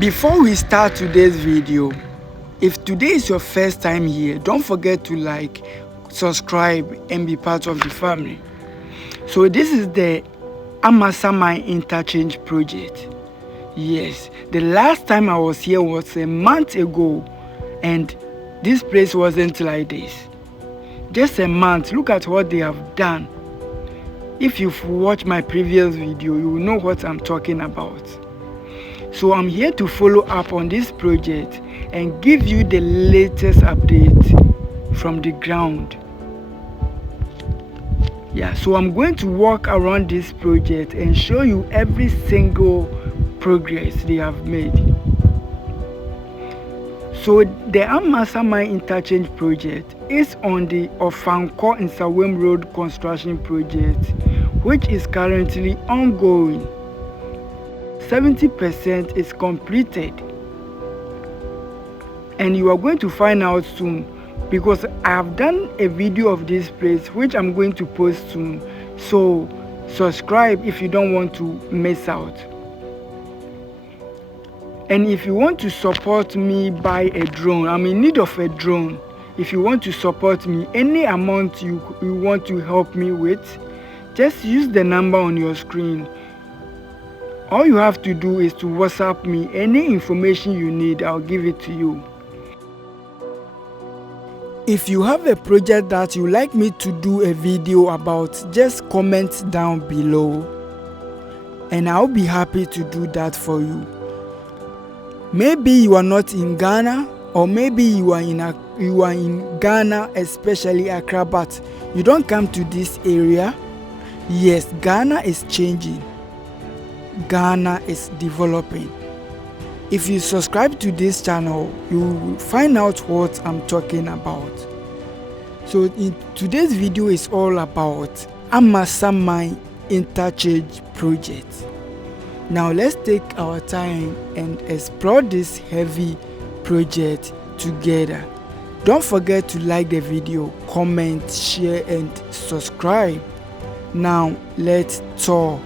Before we start today's video, if today is your first time here, don't forget to like, subscribe and be part of the family. So this is the Amasaman Interchange project. Yes, the last time I was here was a month ago and this place wasn't like this. Just a month, look at what they have done. If you've watched my previous video, you will know what I'm talking about. So I'm here to follow up on this project and give you the latest update from the ground. Yeah, so I'm going to walk around this project and show you every single progress they have made. So the Amasaman Interchange project is on the Ofanko Nsawam Road construction project, which is currently ongoing. 70% is completed, and you are going to find out soon because I have done a video of this place which I'm going to post soon. So subscribe if you don't want to miss out. And if you want to support me, buy a drone. I'm in need of a drone. If you want to support me, any amount you want to help me with, just use the number on your screen. All you have to do is to WhatsApp me any information you need. I'll give it to you. If you have a project that you like me to do a video about, just comment down below and I'll be happy to do that for you. Maybe you are not in Ghana, or maybe you are in Ghana, especially Accra, but you don't come to this area. Yes, Ghana is changing. Ghana is developing. If you subscribe to this channel, you will find out what I'm talking about. So in today's video is all about Amasaman Interchange project. Now let's take our time and explore this heavy project together. Don't forget to like the video, comment, share and subscribe. Now let's talk.